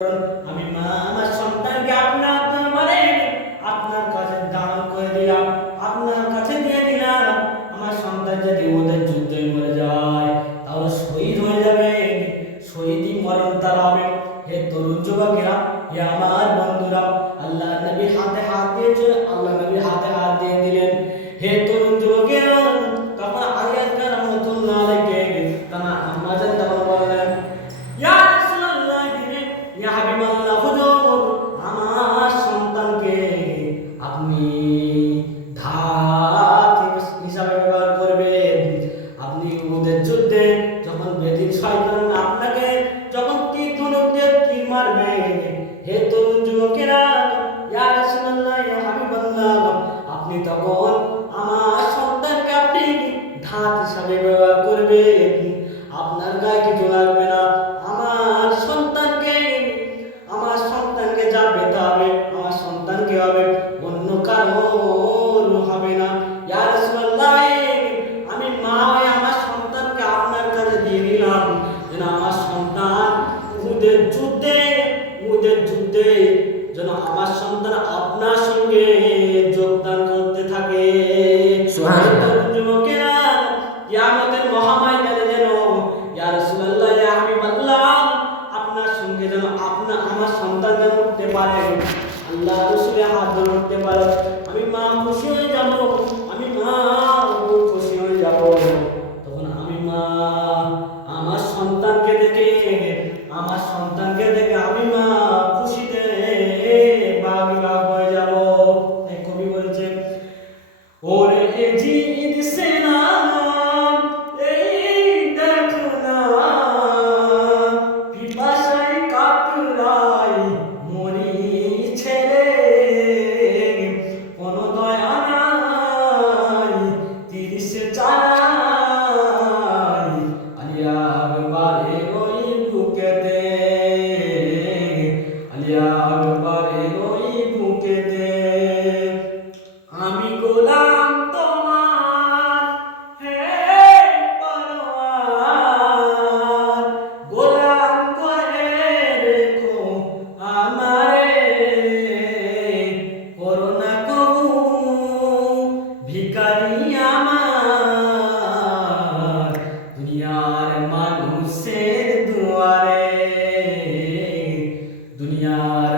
আমি মা আমার সন্তানকে আপনার দরবারে আপনার কাছে দান করে দিলাম, আপনার কাছে দিয়ে দিলাম। আমার সন্তান যদি ওদের যুদ্ধে মরে যায় তাহলে শহীদ হয়ে যাবে, শহীদই মরণ তার হবে। হে তরুণ যুবকেরা, হে আমার বন্ধুরা, আল্লাহ নবী হাতে হাত দিয়েছিল, আল্লাহ নবী হাতে হাত দিয়ে দিলেন। হে তরুণ যুবকেরা, তখন আয়াত রাহমাতুল্লাহ আলাইহি তারা আমাদের তখন বললেন, ইয়া রাসূলুল্লাহ, ইয়া হাবিবাল্লাহ, হুজুর আমার সন্তানকে আপনি ধাত হিসাবে ব্যবহার করবেন। আপনি ওদের যুদ্ধে যখন বেদিন শয়তান আপনাকে যখন তীর ধনুক দিয়ে তীর মারবে, হে তরুণ যুবকেরা, ইয়া রাসূলুল্লাহ, ইয়া হাবিবাল্লাহ, আপনি তখন আমার সন্তানকে আপনি ধাত হিসাবে ব্যবহার করবেন। আপনার গায়ে কিছু লাগবে না। আমার সন্তানকে যা পেতে হবে আমার সন্তানকে হবে, অন্য কারোর হবে না। ইয়া রাসূলুল্লাহ, আমি মা হয়ে আমার সন্তানকে আপনার কাছে দিয়ে দিলাম, যেন আমার সন্তান উহুদের যুদ্ধে যেন আমার সন্তান আপনার সঙ্গে যোগদান করতে থাকে। যুবকেরা, কিয়ামতের মহাময়দানে যেন ইয়া রাসূলুল্লাহ, ইয়া হাবিবাল্লাহ, আপনার সঙ্গে যেন আমার সন্তান যেন উঠতে পারে, আল্লাহ রাসূলের হাত ধরে উঠতে পারে। আমি মা খুশি হয়ে যাব, আমি মা খুশি হয়ে যাব। তখন আমি মা আমার সন্তানকে দেখে আমি মা খুশিতে বাগবাগ হয়ে যাব। এই কবি বলছে, ওরে জিদ সেনা এই দেখো না, পিপাসায় কাতরায় মরিছে রে, কোনো দয়া নাই তিরিশে চালাই, আলিয়া আকবারে ওই বুকেতে, আলিয়া আকবারে ওই বুকেতে। আমি গোলাম তোমার, হে পরওয়ার, গোলাম করে রেখো আমারে, করোনা কবু ভিখারি আমার, দুনিয়ার মানুষের দুয়ারে, দুনিয়ার